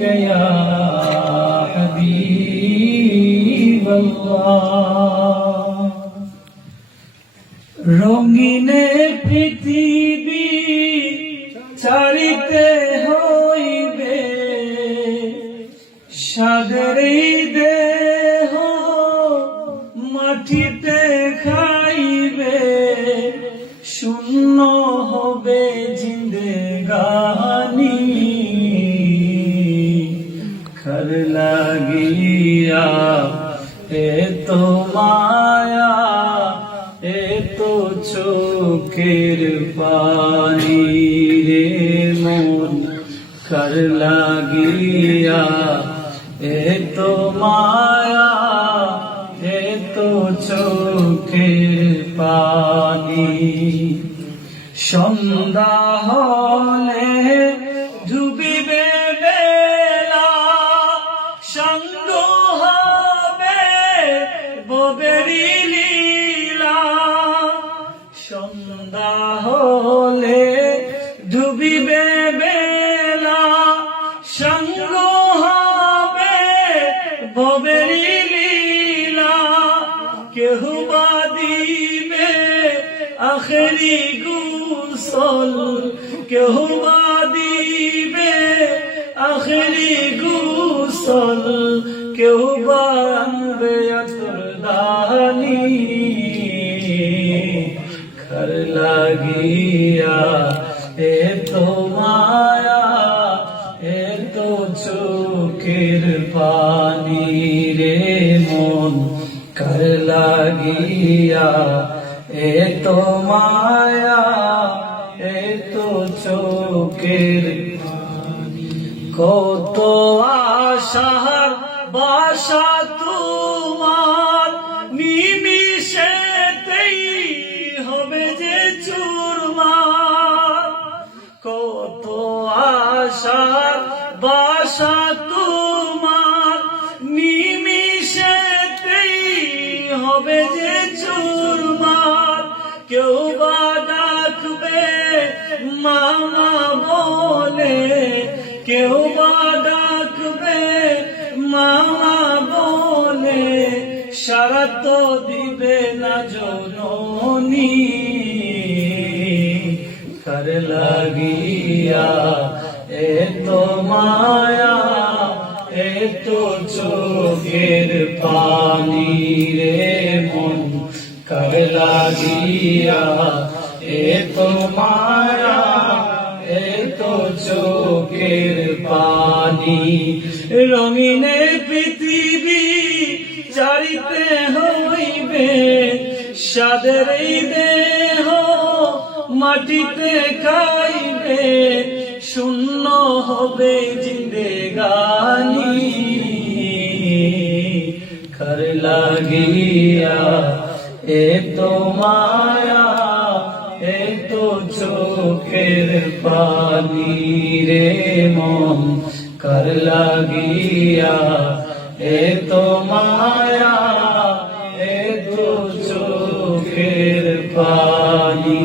या हबीब अल्लाह। रंगीने पृथिवी चारिते हইবে সাদের দেহ মাটিতে খাইবে শূন্য হবে জিন্দেগানি খর লাগিয়া এত মায়া এত চোখের পানি রে মন খর লাগিয়া এত মায়া এত চোখের পানি। সন্ধ্যা হলে ডুবিবে বেলা সঙ্গ হবে ববেরি লীলা। সন্ধ্যা হলে ডুবিবে বেলা সঙ্গ হবে ববেরি লীলা। কেহ বা দিবে আখেরি গোসল কেহ বা দিবে আখেরি গোসল কেহ বা আনবে আতরদানি খর লাগিয়া এত মায়া এত চোখের পানি রে মন খর লাগিয়া এত মায়া এত চোখের পানি। কত আশার বাসা তোমার নিমিষেতেই হবে যে চুরমার। কত আশার বাসা তোমার নিমিষেতেই হবে যে চুরমার। কেউ বা ডাকবে মামা বলে কেউ বা ডাকবে মামা বলে সারা তো দিবে না জননী খর লাগিয়া এত মায়া এত চোখের পানি রে মন খর লাগিয়া এত মায়া এত চোখের পানি। রঙিনে পৃথিবী চারিতে হইবে সাদের দেহ মাটিতে খাইবে শূন্য হবে জিন্দেগানি খর লাগিয়া এত মায়া এত চোখের পানি রে মন খর লাগিয়া এত মায়া এত চোখের পানি।